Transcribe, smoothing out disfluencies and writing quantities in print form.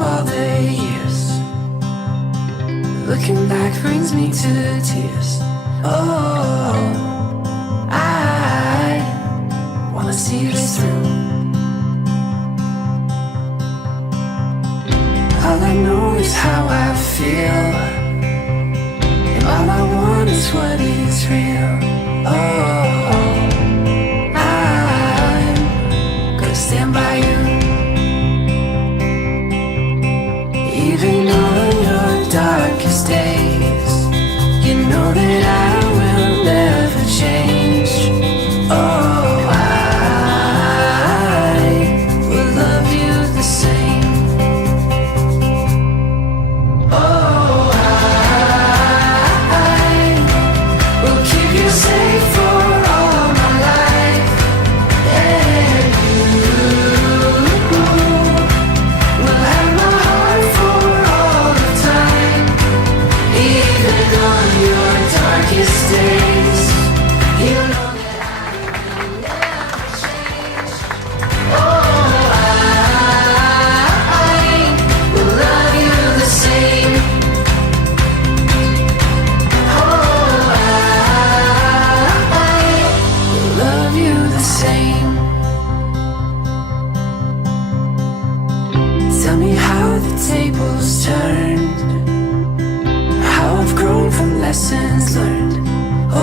all the years. Looking back brings me to tears. Oh, I wanna see this through. All I know is how I feel, and all I want is what is real. Oh, I'm gonna stand by you, even on your darkest days. You know that I will never change. Oh, I will love you the same. Oh, I will keep you safe for all my life. And you will have my heart for all the time. Even on your darkest days, you know that I will never change. Oh, I will love you the same. Oh, I will love you the same. Tell me how the tables turned, how I've grown from lessons learned. Oh,